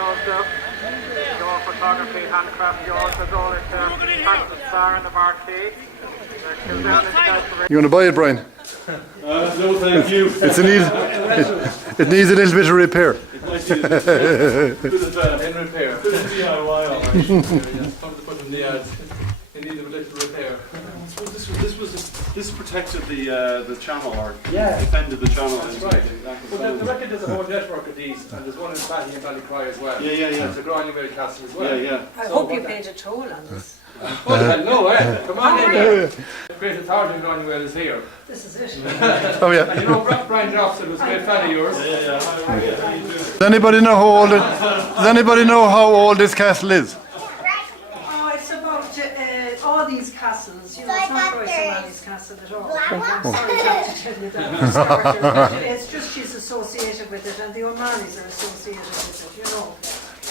Joseph, Joe Photography, Handcraft Joseph, all it Paxton Star in the marquee. You want to buy it, Brian? No, thank you. It needs a little bit of repair. It might need a bit of in repair. Bit of DIY, all right. Come to put in the ads. It needed a little repair. This protected the channel, or defended the channel. That's right. Well, the record there's a whole network of these, and there's one in Bally and Ballycry as well. Yeah. There's a Grainne Uaile Castle as well. I hope you paid a toll on this. No, come on in here. The great authority of Grainne Uaile is here. This is it. Oh yeah. You know, Brian Dobston was a great fan of yours. Does anybody know how old this castle is? Oh, it's about all these castles. You know, it's not Grace O'Malley's castle at all. I'm sorry to have to tell you that. It's just she's associated with it, and the O'Malleys are associated with it, you know.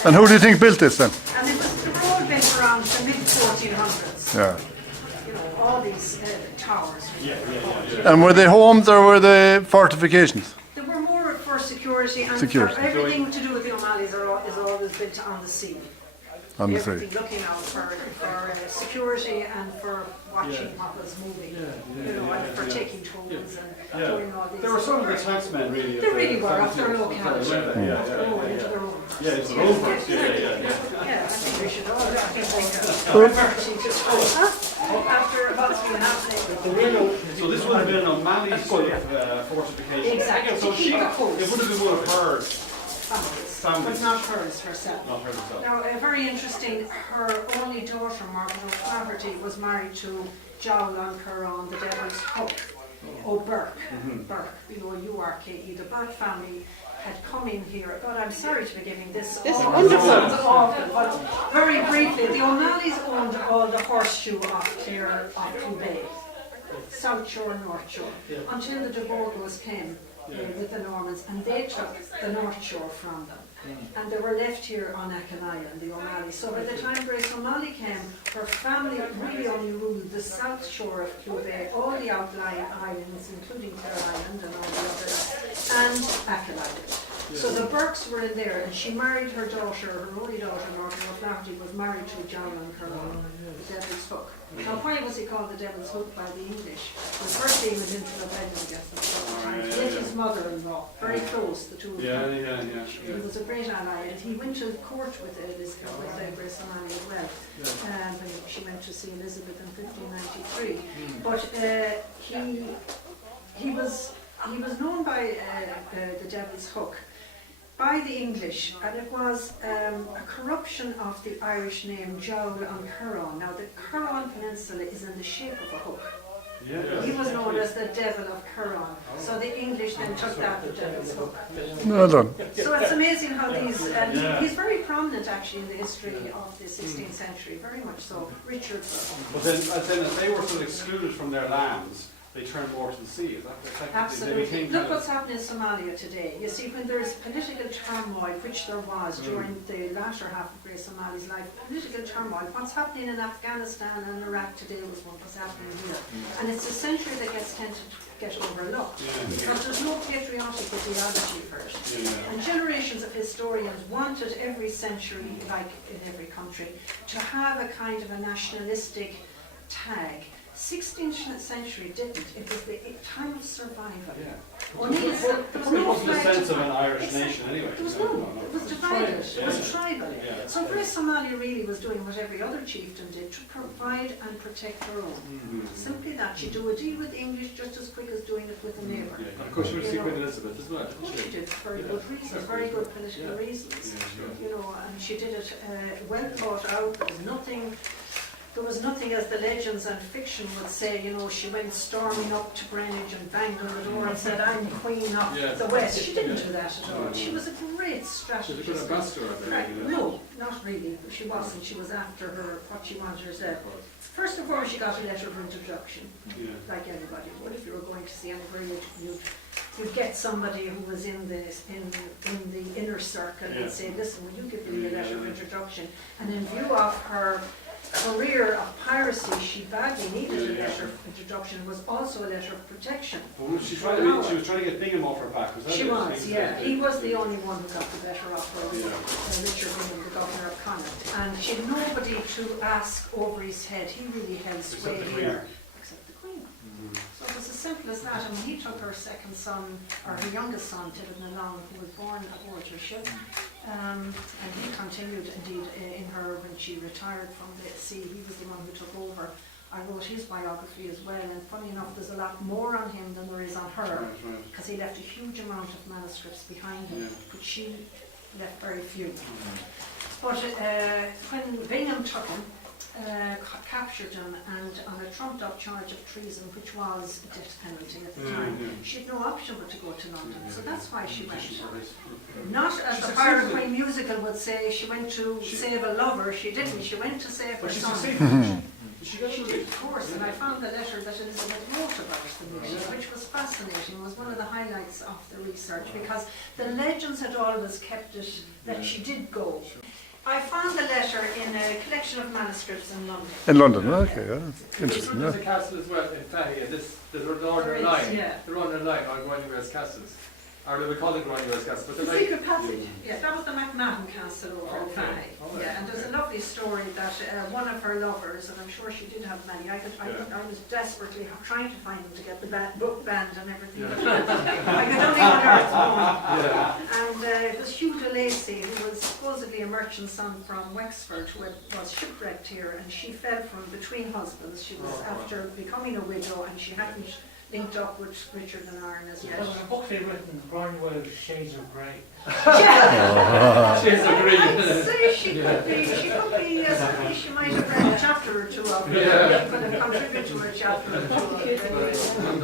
And who do you think built this then? And they were all built around the mid-1400s. Yeah. You know, all these towers. And were they homes or were they fortifications? They were more for security, and for everything to do with the O'Malleys is always built on the sea. On the sea. Everything looking out for security and for watching what was moving, you know, and for taking tolls and doing all these. There were some of the taxmen really. They really were off their locality. Into their own works. Yeah, I think we should all. I think after about 3.5 So this would have been O'Malley's fortification. Exactly. So it would have been one of her families, but not hers herself. Not her herself. Now, very interesting, her only daughter, Margaret O'Flaherty, was married to Jowl on Curran, the Devil's Hook, O'Burke, Burke, B-O-U-R-K-E. The Burke family had come in here, but I'm sorry to be giving this awful, but very briefly, the O'Malleys owned all the horseshoe off Bay, South Shore, North Shore, until the de Bourgos came with the Normans, and they took the North Shore from them. And they were left here on Achill Island, the O'Malley. So by the time Grace O'Malley came, her family really only ruled the south shore of Kildavnet, all the outlying islands, including Clare Island and all the others, and Achill Island. So the Burkes were in there, and she married her daughter, her only daughter, Margaret O'Flaherty, was married to John and Curran, the Devil's Hook. Now, why was he called the Devil's Hook by the English? Well, first he went into the wedding, I guess, with his mother-in-law, very close, the two of them. He was a great ally, and he went to court with Grace O'Malley as well. When she went to see Elizabeth in 1593. But he was known by the Devil's Hook by the English, and it was a corruption of the Irish name Jowl on Curran. Now, the Curran Peninsula is in the shape of a hook. He was known as the Devil of Curran. So the English then took that, the Devil's Hook. Well done. So it's amazing how these, and he's very prominent actually in the history of the 16th century, very much so. Richard. But then as they were still excluded from their lands, they turned more to the sea. Is that absolutely. Look what's happening in Somalia today. You see, when there's political turmoil, which there was during the latter half of Grace O'Malley's life, political turmoil, what's happening in Afghanistan and Iraq today was what's happening here. And it's a century that gets tended to get overlooked. Because there's no patriotic ideology first. And generations of historians wanted every century, like in every country, to have a kind of a nationalistic tag. 16th century didn't. It was the time of survival. There wasn't a sense of an Irish nation anyway. There was no. It was divided. It was tribal. So Grace O'Malley really was doing what every other chieftain did, to provide and protect her own. Simply that. She'd do a deal with the English just as quick as doing it with a neighbour. Of course, she would see Queen Elizabeth as well. She did, for very good reasons, very good political reasons. You know, and she did it well thought out. There was nothing, as the legends and fiction would say, you know, she went storming up to Greenwich and banged on the door and said, I'm Queen of the West. She didn't do that at all. She was a great strategist. She was a good ambassador, I think. No, not really. She wasn't. She was after her, what she wanted herself. First of all, she got a letter of introduction, like anybody would. If you were going to see anybody, you'd get somebody who was in the inner circle and say, listen, will you give me a letter of introduction? And in view of her career of piracy, she badly needed a letter of introduction. It was also a letter of protection. Well, she was trying to get Bingham off her back, was that She it? was, yeah. He was the only one who got the better offer of Richard Bingham, the governor of Connaught. And she had nobody to ask over his head. He really held sway here. Except the Queen. So it was as simple as that. And he took her second son, or her youngest son, Kildavnet, who was born aboard her ship. And he continued indeed in her when she retired from the sea. He was the one who took over. I wrote his biography as well, and funny enough, there's a lot more on him than there is on her, because he left a huge amount of manuscripts behind him, but she left very few. But when Bingham took him, captured him, and on a trumped up charge of treason, which was a death penalty at the time, she had no option but to go to London. So that's why she went. Not as the Pirate Queen musical would say, she went to save a lover. She didn't. She went to save her son. She did, of course, and I found the letter that Elizabeth wrote about the mission, which was fascinating. It was one of the highlights of the research, because the legends had always kept it that she did go. I found the letter in a collection of manuscripts in London. In London, okay, yeah. Interesting, There's yeah. a castle as well in Fatty, and the Northern Line. Yeah. The Northern Line are Grainne Uaile's castles. Or we call it Grainne Uaile's castles, but The they're like... Secret Passage, yeah, that was the McMahon Castle over in Fanny. Yeah, and there's a lovely story that one of her lovers, and I'm sure she did have many, I was desperately trying to find them to get the book banned and everything. I could only unearth one. And it was Hugh de Lacy, who was supposedly a merchant son from Wexford, who was shipwrecked here, and she fell from between husbands. She was after becoming a widow, and she hadn't linked up with Richard and Ireland as yet. There was a book they written, Grainne Uaile Shades of Grey. Shades of Grey. I'd say she could be, somebody she might have read a chapter or two of. She could have contributed to a chapter or two of.